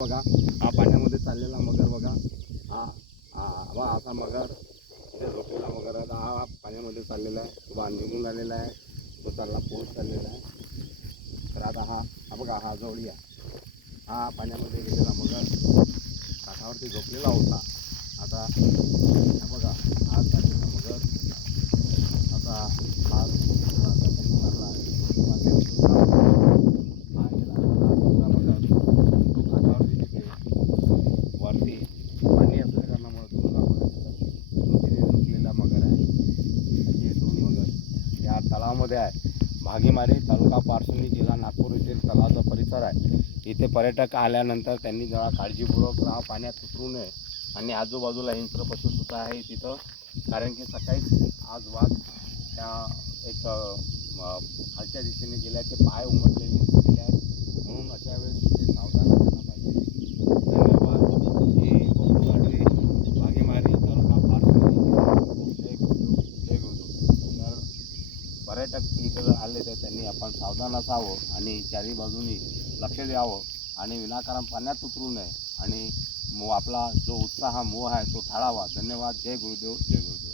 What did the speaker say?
बघा हा पाण्यामध्ये चाललेला मगर बघा हा हा असा मगर झोपलेला मगर आता हा पाण्यामध्ये चाललेला आहे तो बा निघून आलेला आहे तो चालला पोहोच चाललेला आहे तर आता हा हा बघा हा जवळी आहे हा पाण्यामध्ये गेलेला मगर काठावरती झोपलेला होता आता हा बघा हा चाललेला मगर आता हा आता आहे मागे दुसरा हा गेला हा दुसरा मगर तो काठावरती तिथे वरती पाणी असल्या कारणामुळे तुम्हाला बघायचं तर तो तिथे झोपलेला मगर आहे हे दोन मगर या तलावामध्ये आहे. भागीमारी तालुका पारसुनी जिल्हा नागपूर येथील तलावाचा परिसर आहे. इथे पर्यटक आल्यानंतर त्यांनी जरा काळजीपूर्वक राहा पाण्यात उतरू नये आणि आजूबाजूला हिंस्र पशुसुद्धा आहे तिथं. कारण की सकाळीच आज वाघ त्या एक खालच्या दिशेने गेल्याचे पाय उमटलेले दिसलेले आहेत. म्हणून अशा वेळेस तिथे सावधान राहायला पाहिजे धन्यवाद ही बबलू गाडवे भागेमारी तालुका पारसोली जय गुरुदेव जय गुरुदेव तर पर्यटक इथं आले तर त्यांनी आपण सावधान असावं आणि चारी बाजूनी लक्ष द्यावं आणि विनाकारण पाण्यात उतरू नये. आणि मो आपला जो उत्साह मोह आहे तो ठाळावा. धन्यवाद. जय गुरुदेव. जय गुरुदेव.